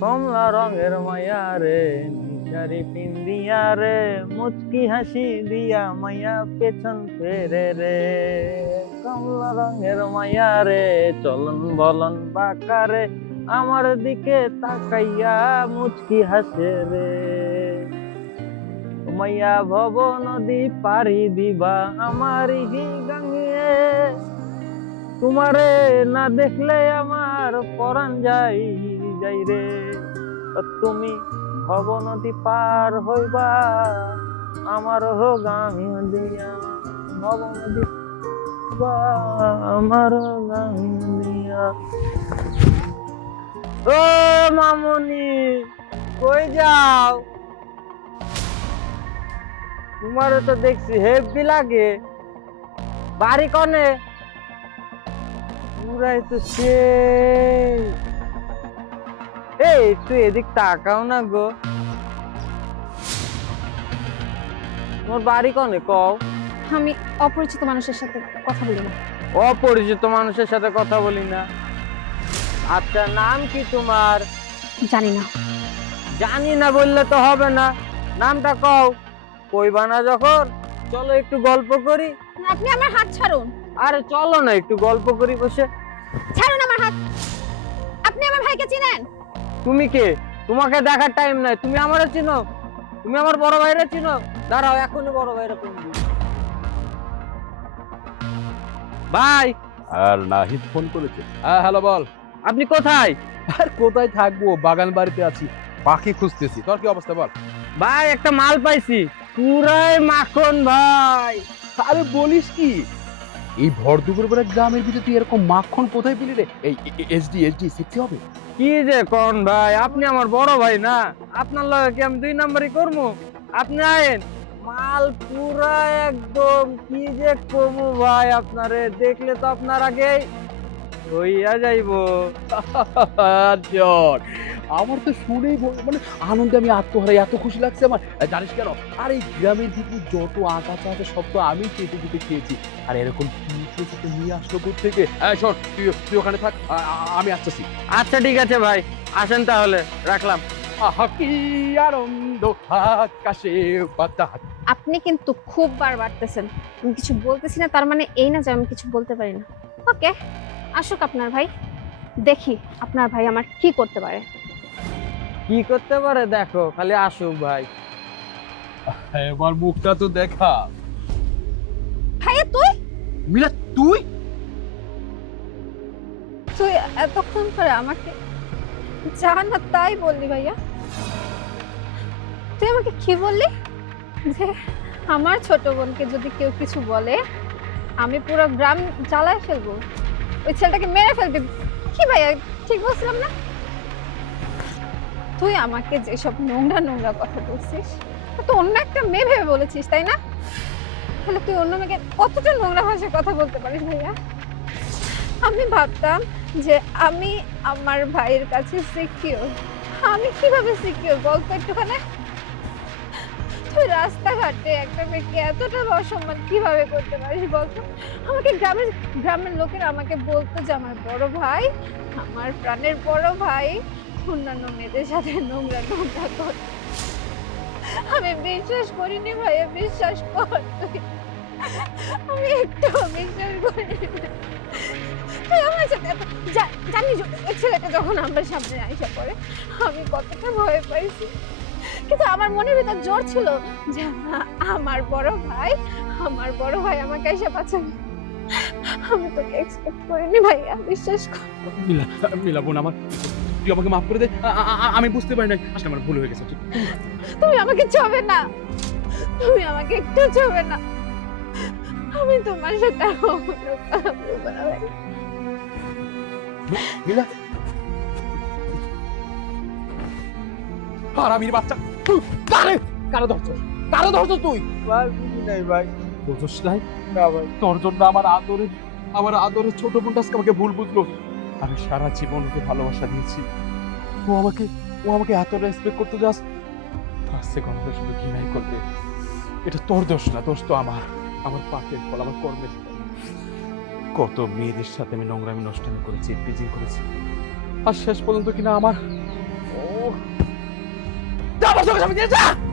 কমলা রঙের মায়া রে নিশারি পিন্দিয়া রে, মুচকি হাসি দিয়া মায়া পেছন ফেরে রে। কমলা রঙের মায়া রে, চলন বলন বাঁকা রে, আমার দিকে তাকাইয়া মুচকি হাসে রে। মাইয়া ভব নদী পারি দিবা আমার হি গাঙ্গে তোমারে না দেখলে আমার পরাণ যাই যাই রে তুমি ভব নদী পার হইবা, আমার গাঙ্গে দিয়া ভব নদী আমার গাঙ্গে দিয়া। ও মামনি, কই যাও? তোমার তো দেখছি হেভি লাগে। বাড়ি কনে? পুরাই তো সেই তুই এদিক তাকাও না গো। তোমার বাড়ি কনে কও? আমি অপরিচিত মানুষের সাথে কথা বলি না। অপরিচিত মানুষের সাথে কথা বলি না। আচ্ছা নাম কি তোমার? জানি না। জানি না বললে তো হবে না। নামটা কও। কইবা না যখন? চলো একটু গল্প করি। আপনি আমার হাত ছাড়ুন। আরে চলো না একটু গল্প করি বসে। ছাড়ুন আমার হাত। আপনি আমার ভাইকে চিনেন? তুমি কে তোমাকে দেখার টাইম নাই তুমি আমারে চিনো তুমি আমার বড় ভাইরে চিনো দাঁড়াও এখনই বড় ভাইরে ফোন ভাই আর নাহিদ ফোন করেছে হ্যাঁ হ্যালো বল আপনি কোথায় আর কোথায় থাকব বাগান বাড়িতে আছি পাখি খুঁজতেছি তোর কি অবস্থা বল ভাই একটা মাল পাইছি পুরাই মাখন ভাই আরে বলিস কি এই ভর দুপুর বেলা গ্রামের ভিতরে তুই এরকম মাখন কোথায় পেলি রে এই এসডি এসডি শিখতে হবে কি যে কন ভাই? আপনি আমার বড় ভাই না। আপনার লগে কি আমি দুই নাম্বারই করব আপনি আয়েন মাল পুরা একদম কি যে কমু ভাই আপনারে? দেখলে তো আপনার আগে হইয়া যাইব। আমার তো শুনেই মানে আনন্দে আমি আত্মহারা এত খুশি লাগছে আমার। জানিস কেন? আর এই গ্রামের ভিতরে যত আগাছা আছে সব তো আমি কেটে কেটে খেয়েছি। আর এরকম নিয়ে আসলো থেকে। শোন তুই তুই ওখানে থাক আমি আসতেছি। আচ্ছা ঠিক আছে ভাই। আসেন তাহলে রাখলাম। আহা কি আনন্দ আকাশে বাতাস। আপনি কিন্তু খুব বার বাড়তেছেন। আমি কিছু বলতেছি না তার মানে এই না যে আমি কিছু বলতে পারি না। ওকে আসুক আপনার ভাই। দেখি আপনার ভাই আমার কি করতে পারে। কি করতে পারে? দেখো খালি আসুক ভাই। এবার মুখটা তো দেখা। ভাইয়া তুই? মিলা তুই? তুই এতক্ষণ করে আমাকে যা না তাই বললি ভাইয়া। তুই আমাকে কি বললি? যে আমার ছোট বোনকে যদি কেউ কিছু বলে আমি পুরো গ্রাম জ্বালায় ফেলব। ওই ছেলেটাকে মেরে ফেলবি। কি ভাইয়া ঠিক বলছিলাম না? তুই আমাকে যেসব নোংরা নোংরা কথা বলছিস, তো অন্য একটা মেয়ে ভেবে বলেছিস, তাই না? তাহলে তুই অন্য মেয়েকে কতটা নোংরা ভাষায় কথা বলতে পারিস ভাইয়া? আমি ভাবতাম যে আমি আমার ভাইয়ের কাছে সিকিউর আমি কীভাবে সিকিউর বলতো একটুখানে? তুই রাস্তাঘাটে একটা মেয়েকে এতটা অসম্মান কীভাবে করতে পারিস বলতো আমাকে গ্রামের গ্রামের লোকেরা আমাকে বলতো যে আমার বড় ভাই, আমার প্রাণের বড় ভাই অন্যান্য মেয়েদের সাথে নোংরা নোংরা কর। আমি বিশ্বাস করিনি ভাইয়া, বিশ্বাস কর আমি একটু বিশ্বাস করিনি। আমার সাথে আমার সামনে আইসা পড়ে, আমি কতটা ভয় কিন্তু আমার মনের ভিতর জোর ছিল যে আমার বড় ভাই, আমার বড় ভাই আমাকে আমি এক্সপেক্ট করিনি বিশ্বাস কর। আমার তুই আমাকে মাফ করে দে। আমি বুঝতে পারি না আসলে আমার ভুল হয়ে গেছে তুমি আমাকে ছবে না। তুমি আমাকে একটু ছবে না। আমি তোমার সাথে আর আমির বাচ্চা? তুই কারে? কারে ধরছস কারে ধরছস তুই? নাই ভাই। নাই? না ভাই। তোর জন্য আমার আদরে আমার আদরের ছোট বোনটা আজকে আমাকে ভুল বুঝলো। আমি সারা জীবন ওকে ভালোবাসা দিয়েছি। ও আমাকে ও আমাকে এত রেসপেক্ট করতে যাস। আজকে গল্পে শুধু ঘৃণাই করবে। এটা তোর দোষ না, দোষ তো আমার। আমার পাপের ফল, আমার কর্মের কত মেয়েদের সাথে আমি নোংরামি, নষ্টামি করেছি পিজিং করেছি। আর শেষ পর্যন্ত কিনা আমার? ও! যা চোখের সামনে দিয়ে যা!